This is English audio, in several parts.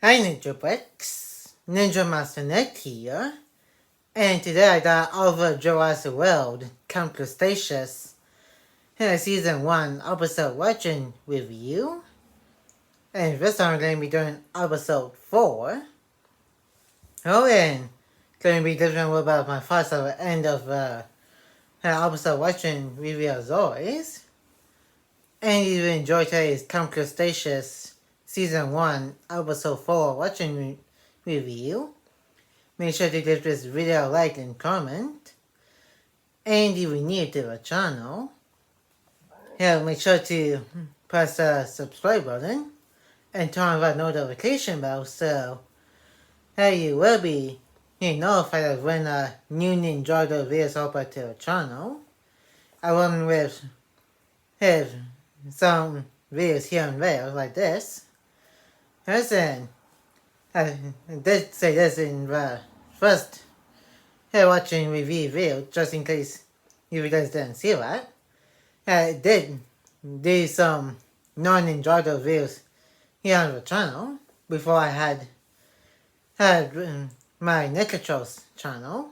Hi Ninja Ninja Master Nick here, and today I got over Jurassic World Camp Cretaceous, Season 1 episode watching review, and this time I'm going to be doing episode 4. Oh, and going to be giving a little bit of my thoughts at the end of episode watching review as always. And if you enjoyed today's Camp Cretaceous Season 1 episode 4 watching review, make sure to give this video a like and comment. And if you're new to the channel, make sure to press the subscribe button and turn on the notification bell so you will be notified of when a new Ninja videos upload to the channel, along with some videos here and there like this. Listen, I did say this in the first watching review video, just in case you guys didn't see that. I did do some non-enjoyable videos here on the channel before I had my Nicotro's channel.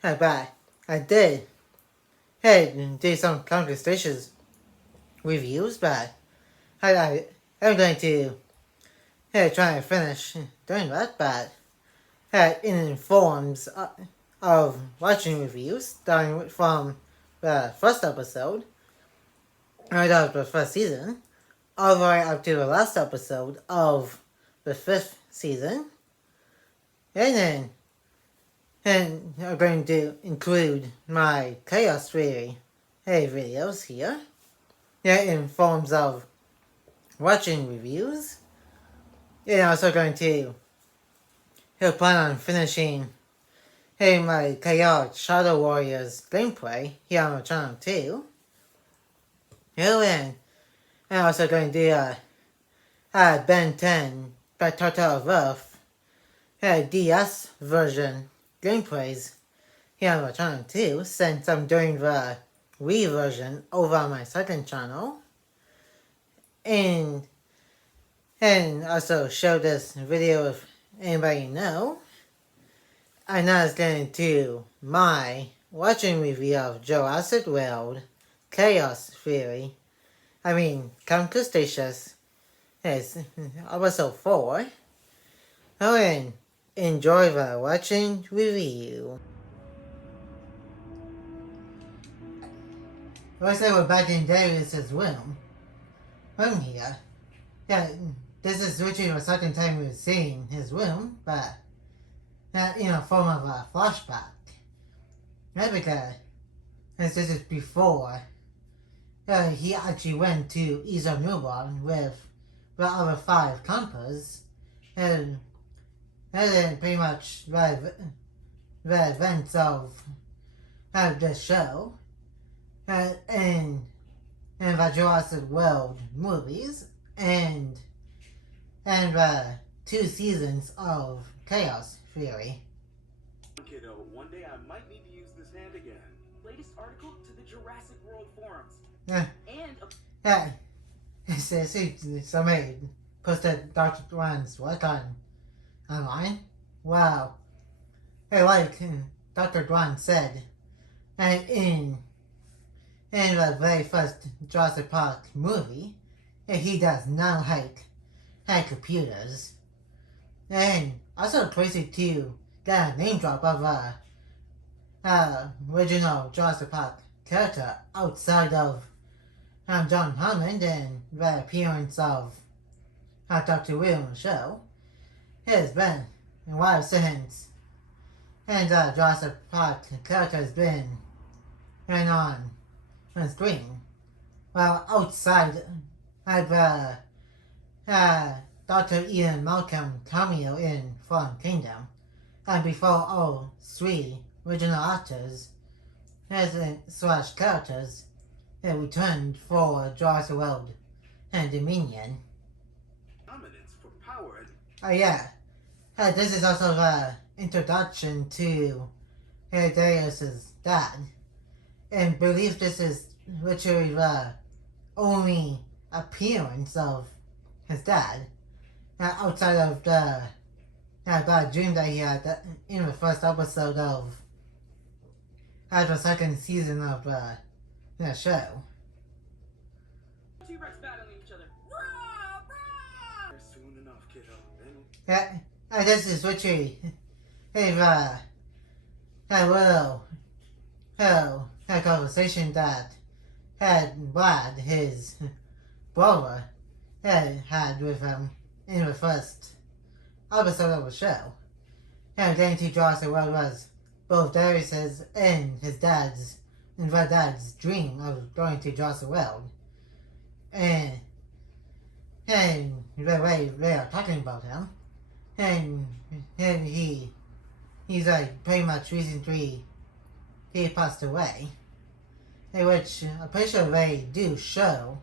But I did do some conversations reviews, but I'm going to try and finish doing that, but in forms of watching reviews, starting from the first episode, right out of the first season, all the way up to the last episode of the 5th season. And then I'm going to include my Chaos Theory videos here, in forms of watching reviews. And I'm also going to plan on finishing my Chaos Shadow Warriors gameplay here on the channel too. And I'm also going to do Ben 10 by Total of Earth DS version gameplays here on the channel too, since I'm doing the Wii version over on my second channel. And also show this video if anybody know. And now let's get into my watching review of Jurassic World Chaos Theory. Camp Cretaceous is episode 4. Oh, and enjoy the watching review. Let's say we're back in Darius' room here. This is literally the second time we've seen his room, but not in a form of a flashback. Because this is before he actually went to Isa Newborn with the other 5 campers, and then pretty much the events of the show and the Jurassic World movies and the 2 seasons of Chaos Theory. Kiddo, one day I might need to use this hand again. Latest article to the Jurassic World forums. Somebody posted Dr. Dwan's work online. Wow. Like Dr. Dwan said, in the very first Jurassic Park movie, he does not like computers. And also crazy to get a name drop of original Jurassic Park character outside of John Hammond and the appearance of Dr. Will on the show. It has been a while since Jurassic Park character has been on screen. Well, outside of Dr. Ian Malcolm cameo in Fallen Kingdom, and before all 3 original actors slash characters returned for Jurassic World and Dominion. Dominance for power. This is also the introduction to Darius' dad, and believe this is literally the only appearance of his dad outside of the bad dream that he had in the first episode of the second season of the show. T-Rex battling each other. Rah, rah! Soon enough, kiddo. Then This is Richie. Hey, hello. That conversation that had Brad, his brother, had with him in the first episode of the show. Getting to Jurassic World was both Darius's and his dad's, and their dad's dream of going to Jurassic World. And the way they are talking about him, and he's like pretty much recently he passed away, which I'm pretty sure they do show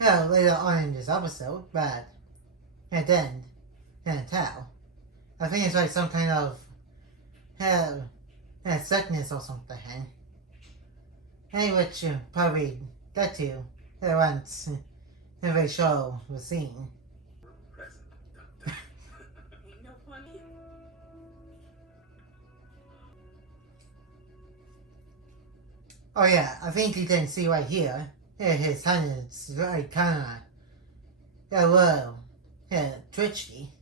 later on in this episode, but at the end, can't tell. I think it's like some kind of sickness or something, which probably get to once they show the scene. present. Ain't no pun. Oh yeah, I think you can see right here, his hand is like kinda a little twitchy.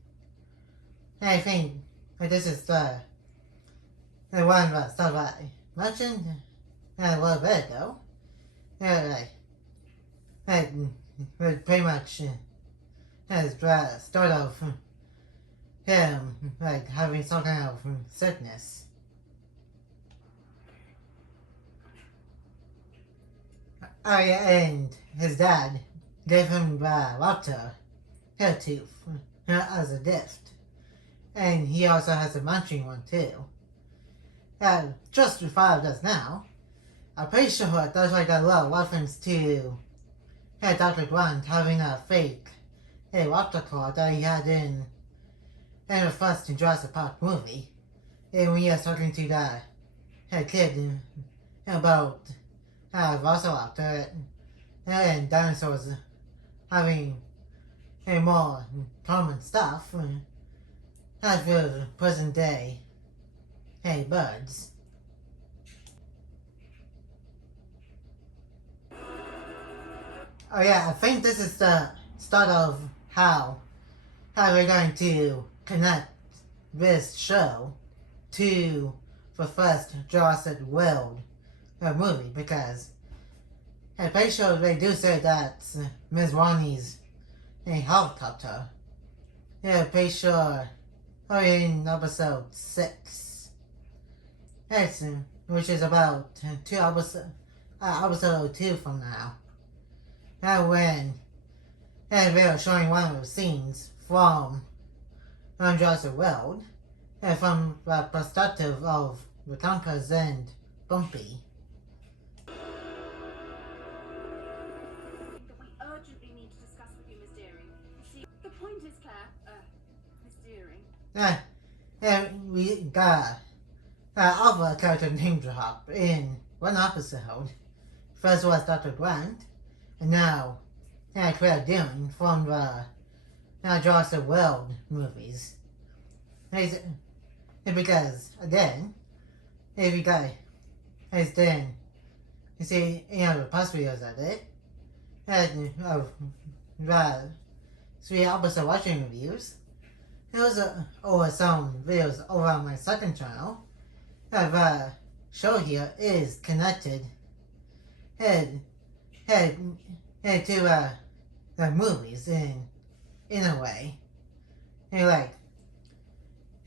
And I think this is the one that I mentioned a little bit ago. Pretty much has the start of him like having some kind of sickness. Oh yeah, and his dad gave him the raptor hair tooth as a gift. And he also has a matching one too. Just before it does now, I'm pretty sure it does like a little reference to Dr. Grant having a fake raptor claw that he had in the first Jurassic Park movie. And when he was talking to the kid about Velociraptor and dinosaurs having more common stuff as for present day birds. Oh yeah, I think this is the start of how we're going to connect this show to the first Jurassic World movie, because I'm pretty sure they do say that Ms. Ronnie's a helicopter. Yeah, pretty sure in episode 6. Which is about episode 2 from now. When they are showing one of the scenes from Jurassic World, from the perspective of the Campers and Bumpy. That we urgently need to discuss with you, Miss Deering. See, the point is, Claire, Miss Deering. We got other character name drop in one episode. First was Dr. Grant, and now Claire Deering from the Jurassic World movies. Because again, if you guys then you see the past videos of it, of the 3 episode watching reviews, there was over some videos over on my second channel. The show here is connected to the movies in a way.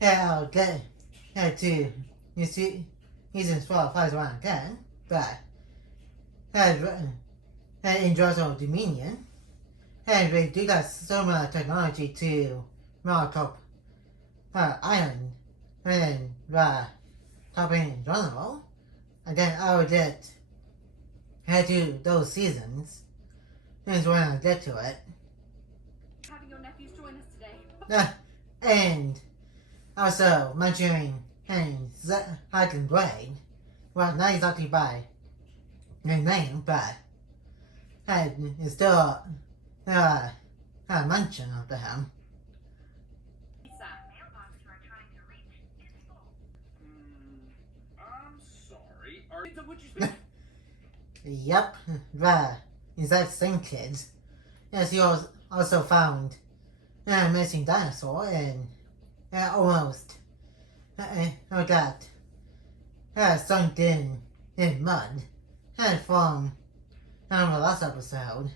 I'll get to you see season 12 as well again, but in Jurassic Dominion, and they do got similar technology to Malacop Island and topping in general. Again, I will get to those seasons, and when I get to it. Having your nephews join us today. And also mentioning Zach and Greg, well, not exactly by their name, but it's still a mention of them. what you speak? Yep, the exact same kids. Yes, he also found a missing dinosaur and almost got sunk in mud from the last episode.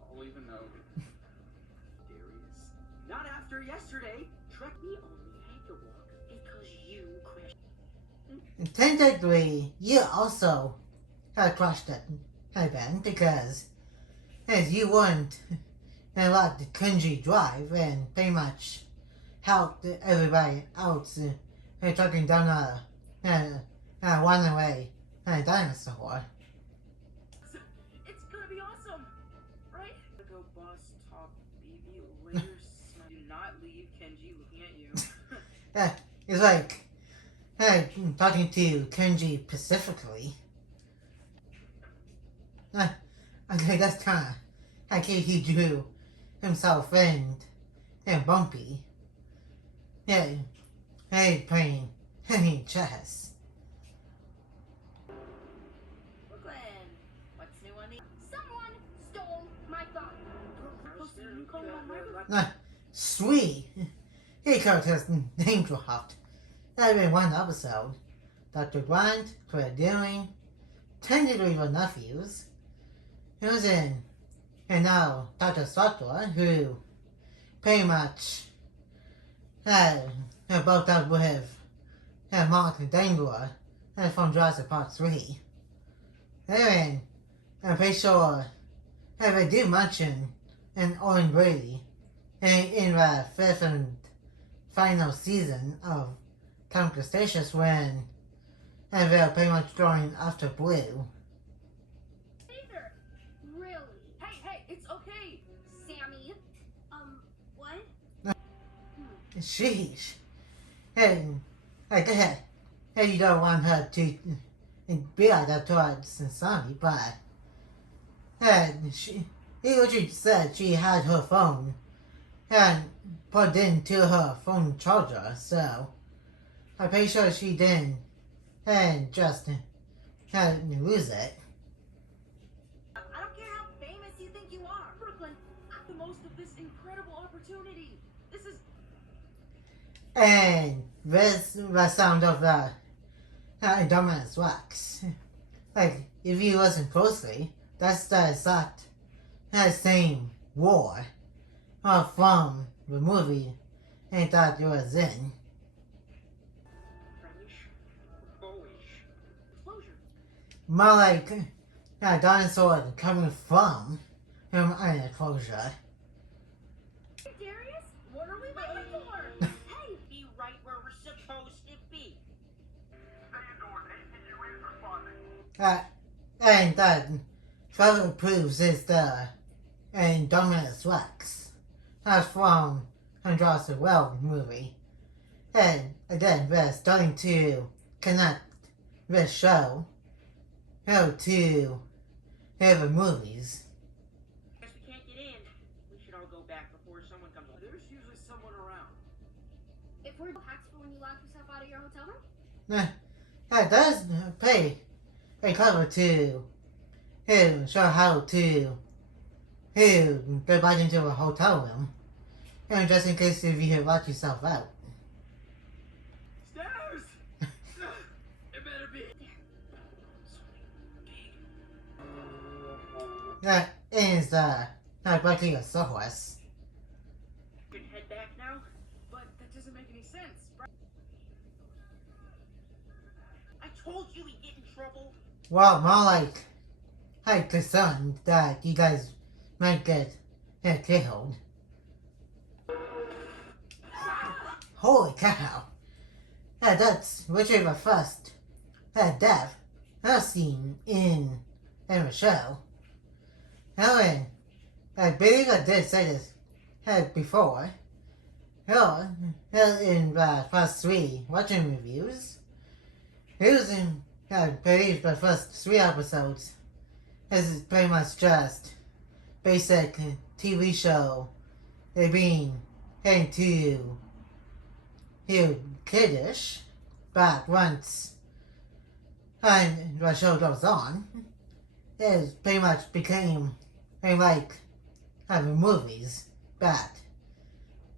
I'll even know. Darius. Not after yesterday. Trek, we only had to walk because you crashed. Technically, you also crushed it, Ben, because as you weren't let the Kenji drive and pretty much helped everybody else tracking down a runaway dinosaur. It's gonna be awesome, right? Go boss talk baby later. Do not leave Kenji looking at you. It's like talking to Kenji specifically. Okay, that's kind of like he drew himself and Bumpy. Yeah, playing chess. Brooklyn, what's new on the? Someone stole my phone. Sweet. He character's name dropped. That in one episode. Dr. Grant, Claire Deering, technically the nephews. He was in, and now Dr. Sattler, who pretty much broke up with Mark Dangler from Jurassic Park 3. And I'm pretty sure they do mention an Owen Brady in the fifth and final season of Camp Cretaceous when they're pretty much going after Blue. Either. Really? Hey, it's okay, Sammy. What? Sheesh. Hey, like that. Hey, you don't want her to be like that towards Sammy, but she literally said she had her phone and plugged into her phone charger, so I'm pretty sure she didn't and just lose it. I don't care how famous you think you are. Brooklyn, the most of this incredible opportunity. This is... And this the sound of the Dominus Rex. Like, if you listen closely, that's the exact same roar from the movie and that it was in. Explosion. More like a dinosaur coming from an enclosure. Hey, Darius, what are we waiting for? Hey, Be right where we're supposed to be. And that further proves is the Dominus Rex. That's from the Jurassic World movie. And again, we're starting to connect this show to the movies. Guess we can't get in. We should all go back before someone comes along. There's usually someone around. if we're hacks for when you lock yourself out of your hotel room? That does pay very clever to show how to go back into a hotel room. And just in case if you lock yourself out. Stairs! It better be. That is breaking a Sohorse. We can head back now. But that doesn't make any sense. I told you we'd get in trouble. Well, more like concerned that you guys might get killed. Holy cow! That's literally the first death I've seen in the show. Helen, I believe I did say this before. Helen, in the first 3 watching reviews, it was in, I believe, the first 3 episodes. This is pretty much just basic TV show. It being getting too kiddish, but once and the show goes on, it pretty much became like having movies, but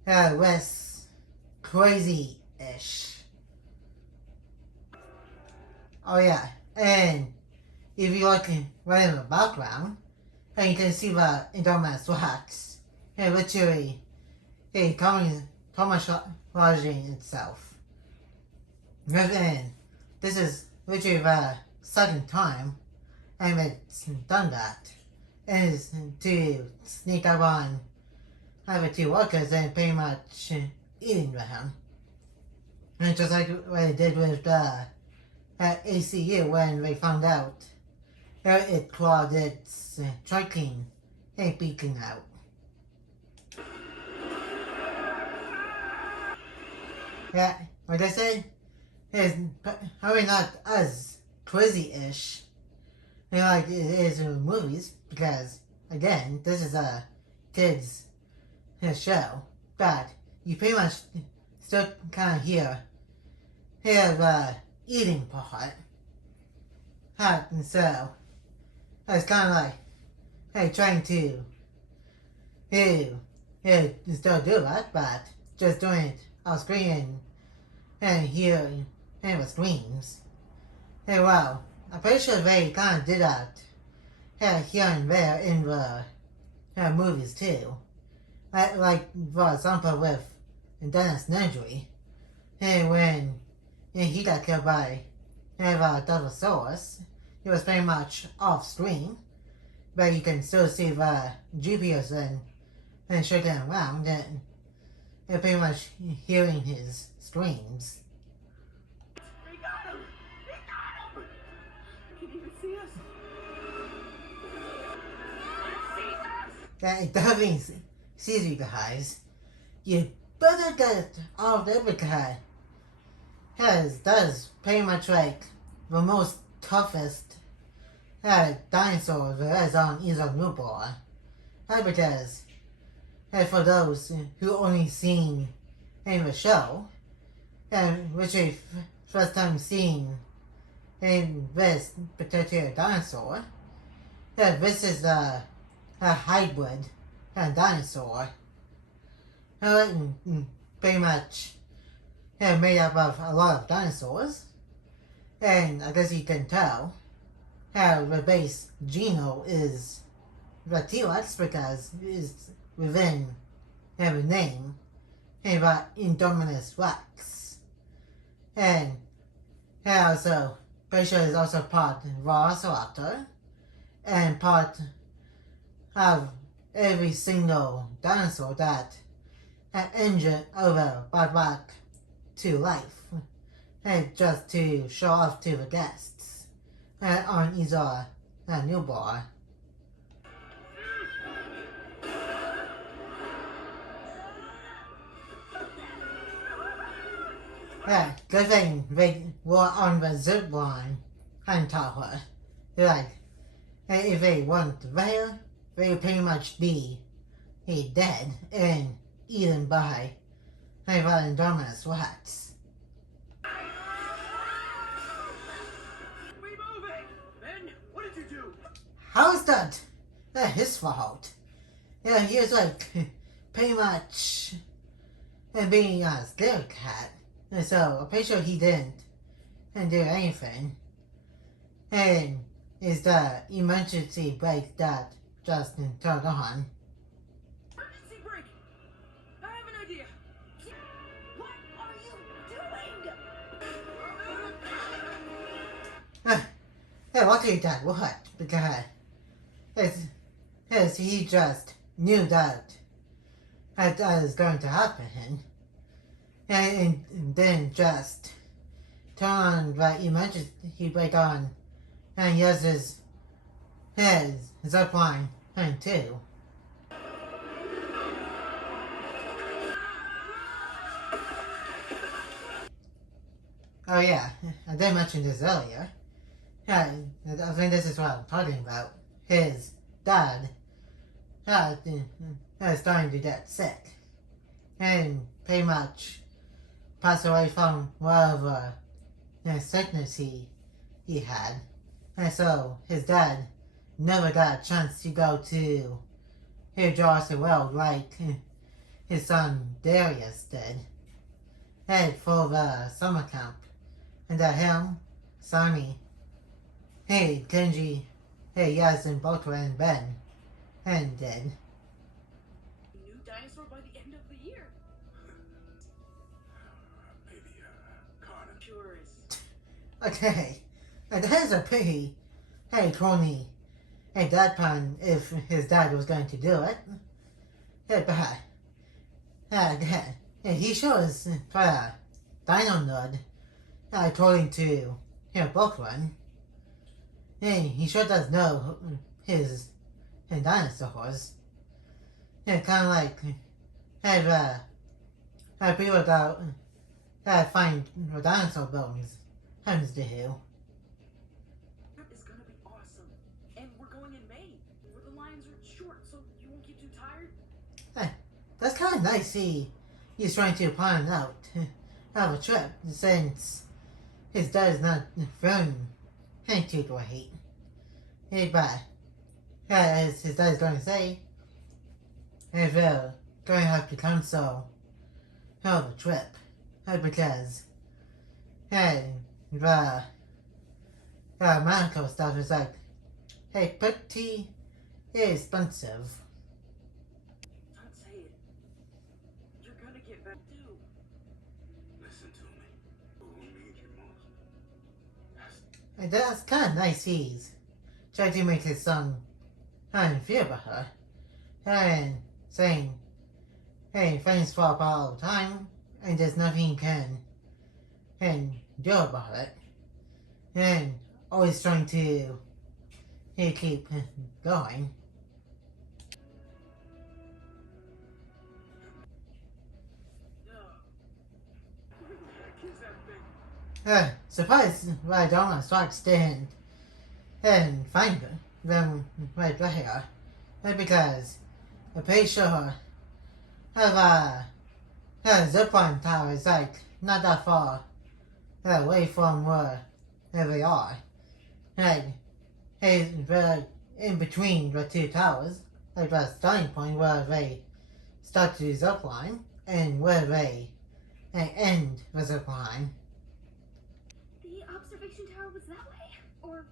was crazy-ish. Oh yeah, and if you look right in the background, and you can see the enormous wax, literally camouflaging itself. And this is literally the second time and it's done that. And it's to sneak up on the two workers and pretty much eating them. And just like what it did with the ACU when they found out it clawed its tracking and beacon out. Yeah, like I said, it's probably not as crazy-ish like it is in movies because, again, this is a kids show, but you pretty much still kind of hear the eating part. And so, it's kind of like, hey, trying to still do that, but just doing it off screen and hearing the screams. Hey, well, I'm pretty sure they kind of did that here and there in the movies too. Like, for example, with Dennis Nedry, when he got killed by the dinosaurs, he was pretty much off screen, but you can still see the GPS and shaking around and pretty much hearing his screams. They got him! They got him! He can even see us. It definitely sees you guys. You better get out there because that is pretty much like the most toughest dinosaur there is on Isla Nublar. Because for those who only seen in the show, which is first time seeing in this particular dinosaur, this is a hybrid dinosaur. Pretty much made up of a lot of dinosaurs. And I guess you can tell how the base genome is the T-Rex because it's within the name the Indominus Rex. And also, pretty sure is also part Velociraptor and part of every single dinosaur that injured over brought back to life. And just to show off to the guests on Isla Nublar. Yeah, good thing they were on the zip line and tower. Like, if they weren't there, they would pretty much be dead and eaten by the Indominus Rex. How is that? That's his fault. Yeah, he was like pretty much being a scared cat. And so I'm pretty sure he didn't do anything. And it's the emergency brake that just turned on. Emergency brake! I have an idea! What are you doing? Yeah, luckily that worked because he just knew that was going to happen. And then just turn on the emergency brake on and uses his zip line too. Oh yeah, I did mention this earlier. Yeah, I think this is what I'm talking about. His dad is starting to get sick and pretty much passed away from whatever sickness he he had. And so his dad never got a chance to go to Jurassic World like his son Darius did. Head for the summer camp. And that him, Sonny, hey Kenji, hey Yaz and Botra and Ben, and did. New dinosaur by the end of the year. Maybe Connor. Purist. Okay, and that is a pretty, hey corny, hey dad pun if his dad was going to do it. Hey but, hey, he sure is quite a dino nerd, according to Bookman. Hey, he sure does know his dinosaurs. Yeah, kind of like have people that find dinosaur bones happens to who. Trip is gonna be awesome. And we're going in May, where the lines are short, so you won't get too tired. That's kind of nice. He's trying to plan out have a trip since his dad is not feeling too great. Hey, but as his dad is going to say, if going to have to cancel the trip because the medical stuff is like pretty expensive. Don't say it. You're gonna get better too. Listen to me. Who needs you most? And that's kind of nice. He's trying to make his son feel about her and saying, hey, things fall apart all the time and there's nothing you can do about it. And always trying to keep going. No. Where the heck is that thing? Surprised why Donald Starks didn't find them right there. Because I'm pretty sure the zipline tower is like not that far away from where they are. Like, they're in between the two towers, like the starting point where they start to zipline and where they end the zipline. The observation tower was that way?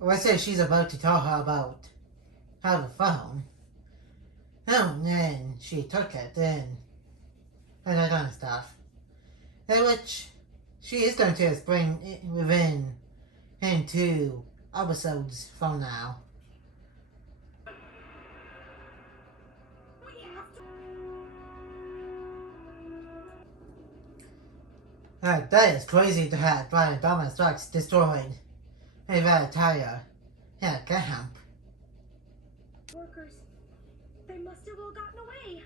Or I say she's about to tell her about how the phone. And then she took it and that kind of stuff. And which she is going to explain within 2 episodes from now. we have to. That is crazy to have Brian Dharma Strikes destroyed that entire camp. Workers. They must have all gotten away.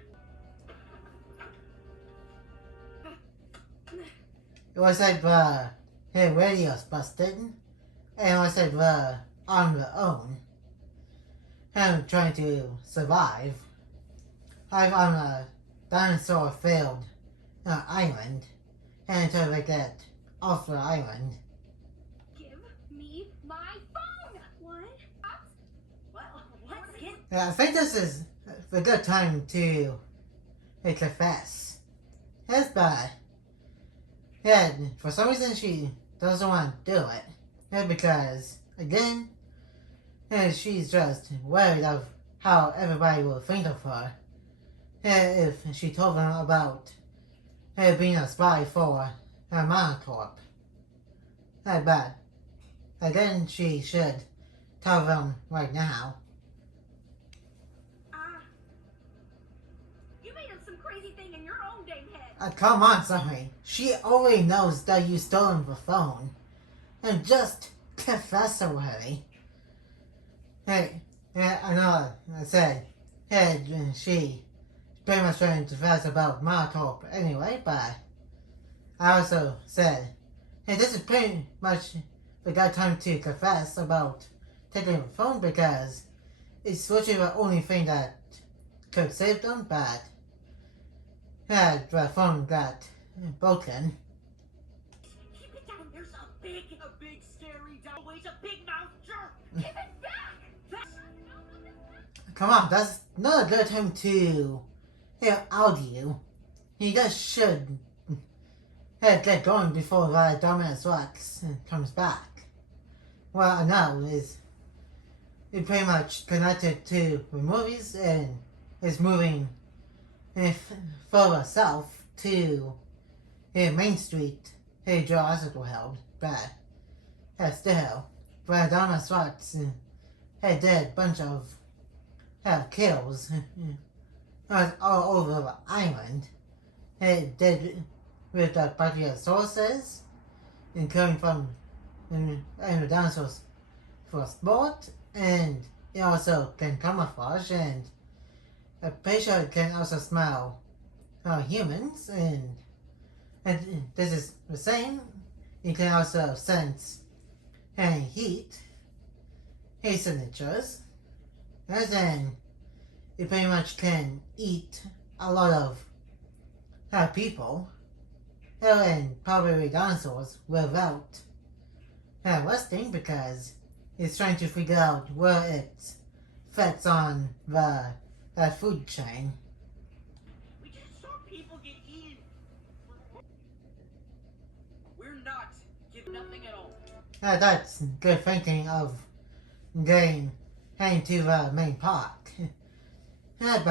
It was like the radio's busted, and it was like on their own, and trying to survive. Like on a dinosaur-filled island, and until they get off the island. Give me my phone! What? Well, let's get. I think this is a good time to confess. It's bad. Yeah, for some reason she doesn't want to do it. Yeah, because, again, she's just worried of how everybody will think of her. If she told them about being a spy for Monocorp. But, again, she should tell them right now. You made up some crazy thing in your own dang head. Come on, sorry. She already knows that you stole the phone. And just confess already. Hey, I know I said, she pretty much trying to confess about Monocorp anyway, but I also said, hey, this is pretty much the good time to confess about taking the phone because it's literally the only thing that could save them, but the phone got broken. he's a big mouth jerk. Give it back! Come on, that's not a good time to hear audio. He just should get going before Darius comes back. What I know is it pretty much connected to the movies and is moving further south to Main Street, Jurassic World, but still, where Darius did a bunch of kills all over the island. He did with a bunch of sources, including from the dinosaurs for sport, and it also can camouflage, and I'm pretty sure it can also smell humans, and this is the same. It can also sense heat signatures, and then it pretty much can eat a lot of people, and probably dinosaurs without resting, because it's trying to figure out where it fits on the food chain. We just saw people get eaten. We're not giving nothing at all. That's good thinking of heading to the main park. But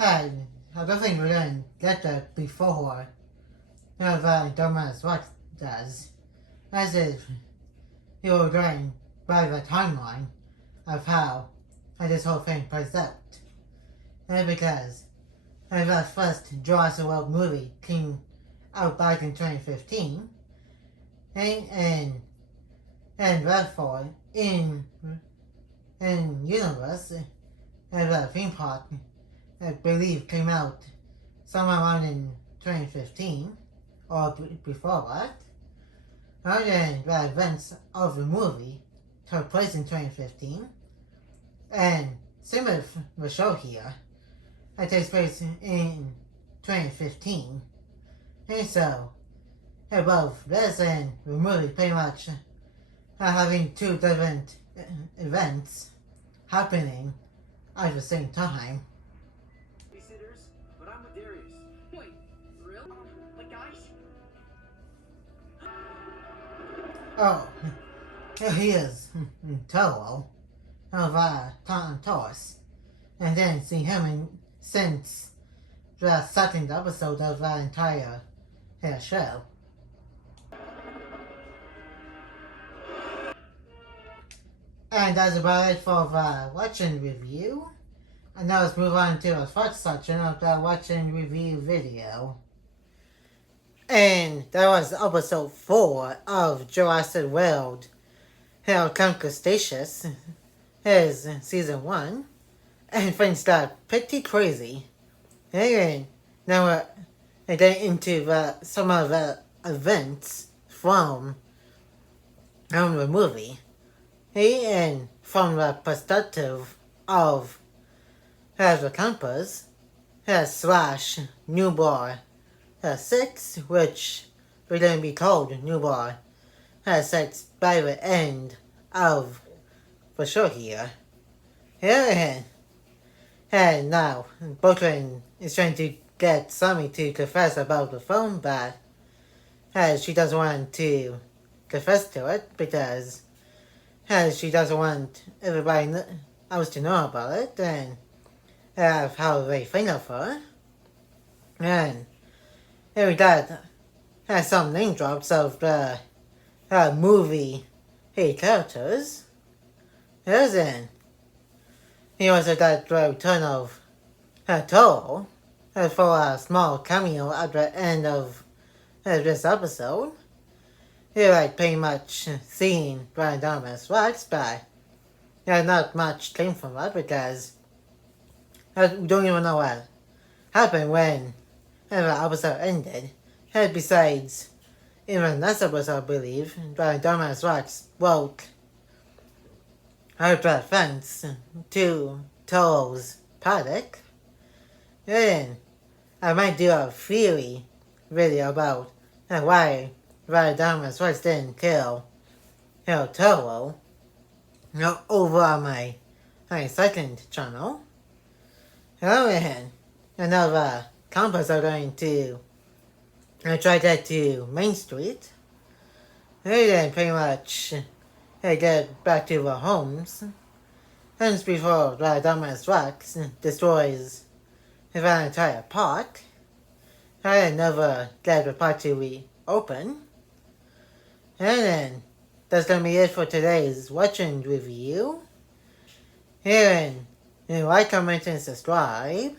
I don't think we're going to get there before the Darius does. As if you were going by the timeline of how this whole thing plays out. Because the first Jurassic World movie came out back in 2015, and therefore in universe, the theme park, I believe, came out somewhere around in 2015 or before that. And then the events of the movie took place in 2015, and similar to the show here, it takes place in 2015. And so, both this and the movie pretty much are having two different events happening at the same time. Babysitters, but I'm with Darius. Wait, really? But guys, Oh, here he is, Toro, of Tarantos, and then see him since the second episode of the entire show. And that's about it for the watching review. And now let's move on to the first section of the watching review video. And that was episode 4 of Jurassic World Camp Cretaceous. Here's season 1. And things got pretty crazy. And now we're getting into some of the events from the movie. And from the perspective of the campers, slash newborn 6, which we're going to be called newborn 6 by the end of the show here. And now, Brooklyn is trying to get Sammy to confess about the phone, but she doesn't want to confess to it because she doesn't want everybody else to know about it and how they think of her. And we got some name drops of the movie characters. And he also got the return of Toro for a small cameo at the end of this episode. You're pretty much seeing Brian Darius Rex, but not much came from that because we don't even know what happened when the episode ended. Besides, in the next episode, I believe, Brian Darius Rex broke the fence to Toro's paddock. And I might do a theory video about why Darius Rex didn't kill Toro, over on my second channel. And another campus are going to try that to Main Street. And then pretty much get back to our homes. And before the dumbass rocks destroys the entire park. I never get the park to reopen. And then that's gonna be it for today's watching review. Here and like, comment, and subscribe.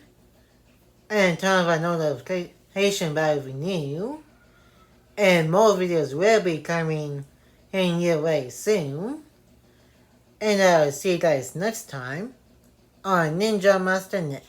And turn on the notification bell if you're new. And more videos will be coming in your way soon. And I'll see you guys next time on Ninja Master Net.